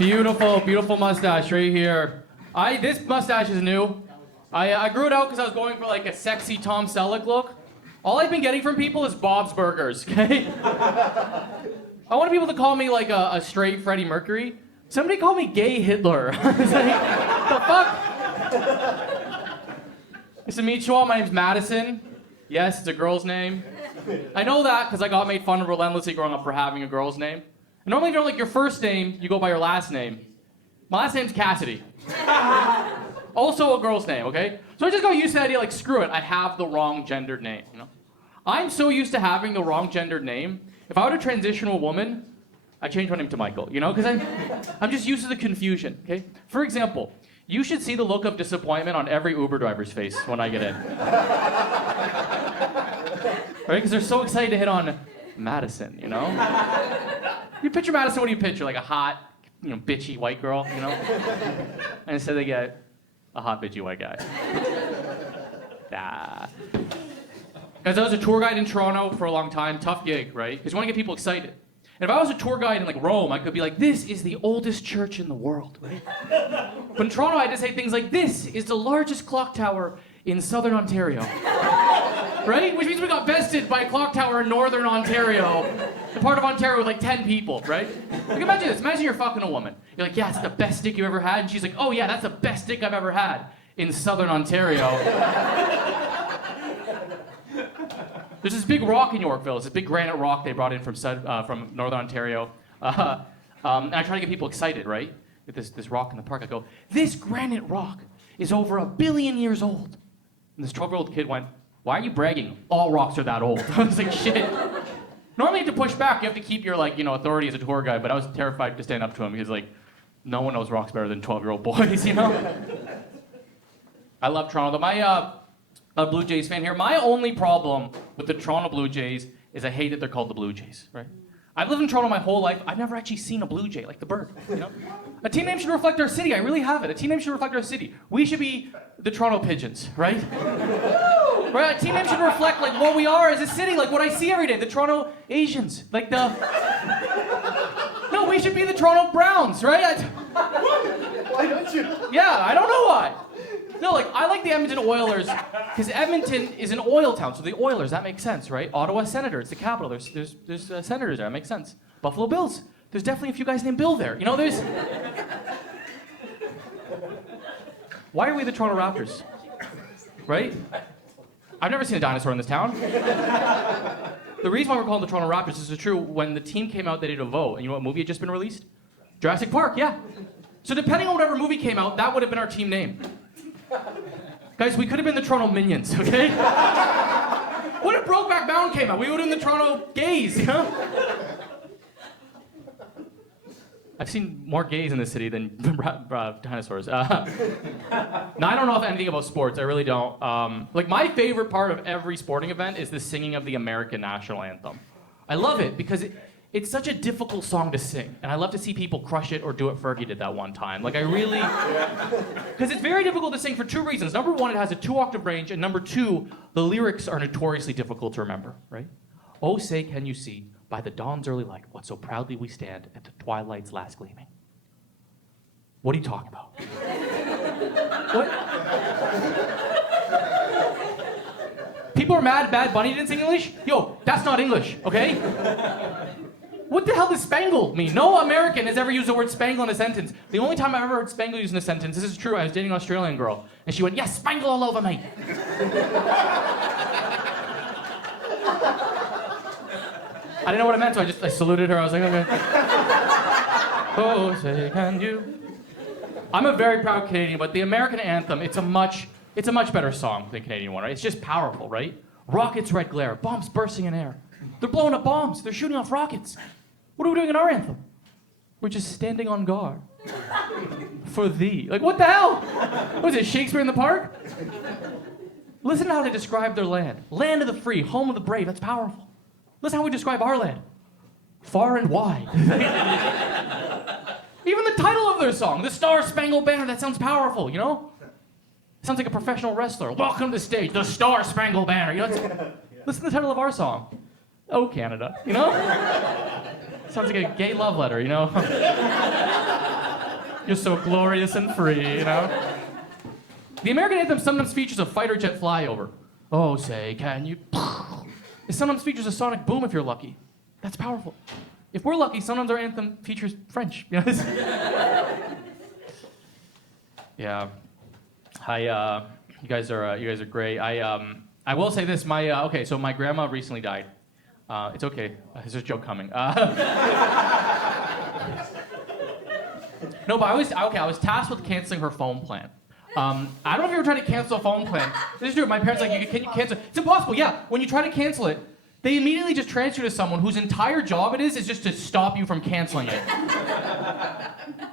Beautiful, beautiful mustache right here. This mustache is new. I grew it out because I was going for like a sexy Tom Selleck look. All I've been getting from people is Bob's Burgers, okay? I want people to call me like a straight Freddie Mercury. Somebody called me gay Hitler. I was like, the fuck? Nice to meet you all. My name's Madison. Yes, it's a girl's name. I know that because I got made fun of relentlessly growing up for having a girl's name. And normally if you don't like your first name, you go by your last name. My last name's Cassaday. Also a girl's name, okay? So I just got used to the idea, like, screw it, I have the wrong gendered name, you know? I'm so used to having the wrong gendered name, if I were to transition to a woman, I'd change my name to Michael, you know? Because I'm just used to the confusion, okay? For example, you should see the look of disappointment on every Uber driver's face when I get in. Right? Because they're so excited to hit on Madison, you know? You picture Madison, what do you picture? Like a hot, you know, bitchy white girl, you know? And instead they get a hot, bitchy white guy. Nah. Guys, I was a tour guide in Toronto for a long time. Tough gig, right? Because you want to get people excited. And if I was a tour guide in like Rome, I could be like, this is the oldest church in the world, right? But in Toronto, I had to say things like, this is the largest clock tower in southern Ontario. Right? Which means we got bested by a clock tower in northern Ontario, the part of Ontario with like 10 people, right? Like imagine this, imagine you're fucking a woman. You're like, yeah, it's the best dick you ever had. And she's like, oh yeah, that's the best dick I've ever had in southern Ontario. There's this big rock in Yorkville. It's this big granite rock they brought in from northern Ontario. And I try to get people excited, right? With this rock in the park. I go, this granite rock is over 1 billion years old. And this 12-year-old kid went, why are you bragging? All rocks are that old. I was like, shit. Normally you have to push back. You have to keep your, like, you know, authority as a tour guide, but I was terrified to stand up to him because, like, no one knows rocks better than 12-year-old boys, you know? I love Toronto. My Blue Jays fan here. My only problem with the Toronto Blue Jays is I hate that they're called the Blue Jays, right? I've lived in Toronto my whole life. I've never actually seen a Blue Jay, like the bird, you know? A team name should reflect our city. I really have it. A team name should reflect our city. We should be the Toronto Pigeons, right? Right? A team name should reflect like what we are as a city, like what I see every day. The Toronto Asians, like the. No, we should be the Toronto Browns, right? Why don't you? Yeah, I don't know why. No, like I like the Edmonton Oilers because Edmonton is an oil town, so the Oilers, that makes sense, right? Ottawa Senator, it's the capital. There's senators there, that makes sense. Buffalo Bills, there's definitely a few guys named Bill there. You know, there's. Why are we the Toronto Raptors? Right? I've never seen a dinosaur in this town. The reason why we're called the Toronto Raptors is true. When the team came out, they did a vote, and you know what movie had just been released? Jurassic Park, yeah. So depending on whatever movie came out, that would have been our team name. Guys, we could have been the Toronto Minions, okay? What if Brokeback Mountain came out? We would have been the Toronto Gays, you know? I've seen more gays in this city than dinosaurs. Now, I don't know anything about sports. I really don't. Like, my favorite part of every sporting event is the singing of the American national anthem. I love it because it's such a difficult song to sing, and I love to see people crush it or do what Fergie did that one time. Like, I really... Because it's very difficult to sing for two reasons. Number one, it has a 2-octave range, and number two, the lyrics are notoriously difficult to remember, right? Oh, say, can you see, by the dawn's early light, what so proudly we stand at the twilight's last gleaming. What are you talking about? What? People are mad Bad Bunny didn't sing English? Yo, that's not English, okay? What the hell does spangle mean? No American has ever used the word spangle in a sentence. The only time I've ever heard spangle used in a sentence, this is true, I was dating an Australian girl, and she went, yes, spangle all over me. I didn't know what it meant, so I saluted her. I was like, okay. Oh, say can you? I'm a very proud Canadian, but the American anthem, it's a much better song than the Canadian one, right? It's just powerful, right? Rockets, red glare, bombs bursting in air. They're blowing up bombs. They're shooting off rockets. What are we doing in our anthem? We're just standing on guard for thee. Like, what the hell? What is it, Shakespeare in the Park? Listen to how they describe their land. Land of the free, home of the brave. That's powerful. Listen how we describe our land. Far and wide. Even the title of their song, The Star Spangled Banner, that sounds powerful, you know? Sounds like a professional wrestler. Welcome to the stage, The Star Spangled Banner. You know, listen to the title of our song. Oh, Canada, you know? Sounds like a gay love letter, you know? You're so glorious and free, you know? The American anthem sometimes features a fighter jet flyover. Oh, say, can you? It sometimes features a sonic boom if you're lucky. That's powerful. If we're lucky, sometimes our anthem features French. You know? Yeah. You guys are great. I will say this. So my grandma recently died. It's okay. There's a joke coming. No, but I was tasked with canceling her phone plan. I don't know if you were trying to cancel a phone plan. This is true. My parents can you cancel? It's impossible. Yeah. When you try to cancel it, they immediately just transfer to someone whose entire job it is just to stop you from canceling it.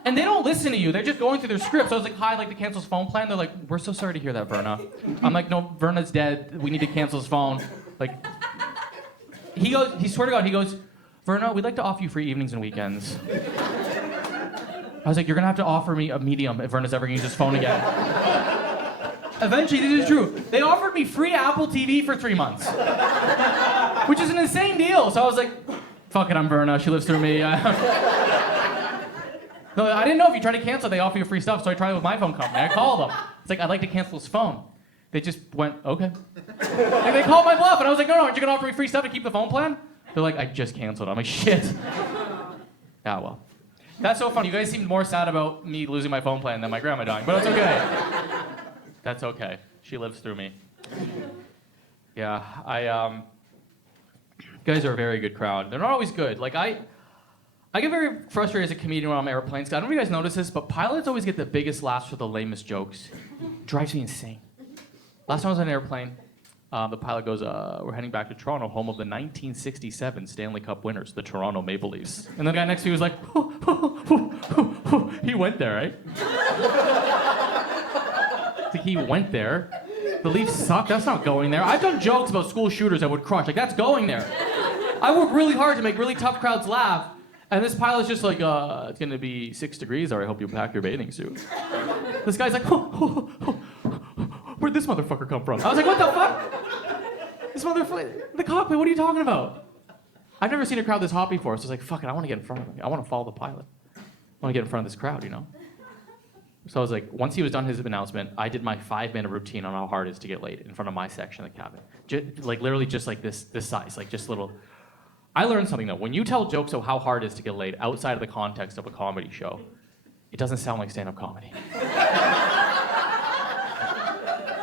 And they don't listen to you. They're just going through their scripts. I was like, hi, I'd like to cancel his phone plan. They're like, we're so sorry to hear that, Verna. I'm like, no, Verna's dead. We need to cancel his phone. Like, he swear to God, he goes, Verna, we'd like to offer you free evenings and weekends. I was like, you're gonna have to offer me a medium if Verna's ever gonna use his phone again. Eventually, this is true. They offered me free Apple TV for 3 months. Which is an insane deal. So I was like, fuck it, I'm Verna. She lives through me. No, I didn't know if you try to cancel, they offer you free stuff, so I tried it with my phone company. I called them. It's like, I'd like to cancel his phone. They just went, okay. Like, they called my bluff, and I was like, no, aren't you gonna offer me free stuff to keep the phone plan? They're like, I just canceled. I'm like, shit. Yeah, well. That's so funny. You guys seemed more sad about me losing my phone plan than my grandma dying, but it's okay. That's okay. She lives through me. Yeah, you guys are a very good crowd. They're not always good. Like, I get very frustrated as a comedian when I'm on airplanes. I don't know if you guys notice this, but pilots always get the biggest laughs for the lamest jokes. It drives me insane. Last time I was on an airplane, the pilot goes, we're heading back to Toronto, home of the 1967 Stanley Cup winners, the Toronto Maple Leafs. And the guy next to me was like, he went there, right? It's like, he went there. The Leafs suck, that's not going there. I've done jokes about school shooters I would crush, like that's going there. I work really hard to make really tough crowds laugh. And this pilot's just like, it's gonna be 6 degrees, or I hope you pack your bathing suit. This guy's like, where'd this motherfucker come from? I was like, what the fuck? This motherfucker, the cockpit, what are you talking about? I've never seen a crowd this hot before, so I was like, fuck it, I wanna get in front of him. I wanna follow the pilot. I wanna get in front of this crowd, you know? So I was like, once he was done his announcement, I did my 5-minute routine on how hard it is to get laid in front of my section of the cabin. Like literally just like this size, like just little. I learned something though. When you tell jokes of how hard it is to get laid outside of the context of a comedy show, it doesn't sound like stand-up comedy.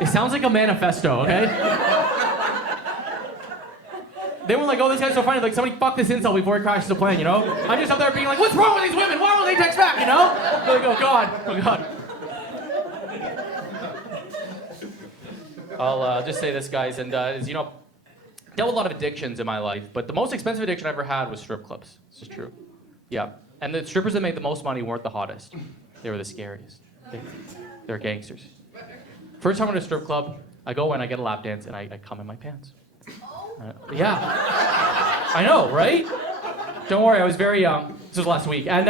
It sounds like a manifesto, okay? They were like, oh, this guy's so funny. Like, somebody fucked this incel before he crashes the plane, you know? I'm just up there being like, what's wrong with these women? Why won't they text back, you know? They're like, oh, God. Oh, God. I'll just say this, guys, and as you know, dealt with a lot of addictions in my life, but the most expensive addiction I ever had was strip clubs. This is true. Yeah. And the strippers that made the most money weren't the hottest. They were the scariest. They're gangsters. First time I'm at a strip club, I go in, I get a lap dance, and I come in my pants. Yeah. I know, right? Don't worry, I was very young. This was last week. And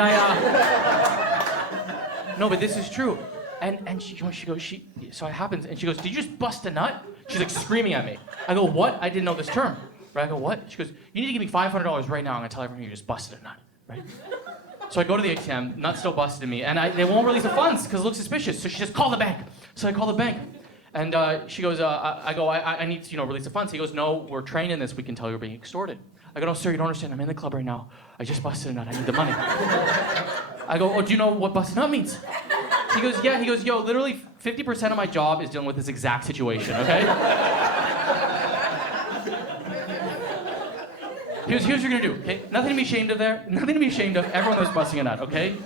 no, but this is true. And she goes, so it happens, and she goes, did you just bust a nut? She's like screaming at me. I go, what? I didn't know this term. Right? I go, what? She goes, you need to give me $500 right now. I'm gonna tell everyone you just busted a nut. Right? So I go to the ATM, nut still busted in me, and they won't release the funds because it looks suspicious. So she just call the bank. So I call the bank. And she goes, I need to, release the funds. He goes, no, we're trained in this. We can tell you're being extorted. I go, no, sir, you don't understand. I'm in the club right now. I just busted a nut. I need the money. I go, oh, do you know what busted a nut means? He goes, yeah. He goes, yo, literally 50% of my job is dealing with this exact situation, okay? He goes, here's what you're gonna do, okay? Nothing to be ashamed of there. Nothing to be ashamed of. Everyone was busting a nut, okay?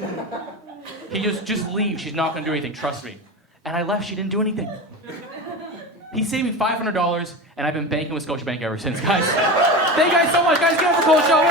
He goes, just leave. She's not gonna do anything. Trust me. And I left. She didn't do anything. He saved me $500, and I've been banking with Scotiabank ever since, guys. Thank you guys so much. Guys, give it up for Cole Show.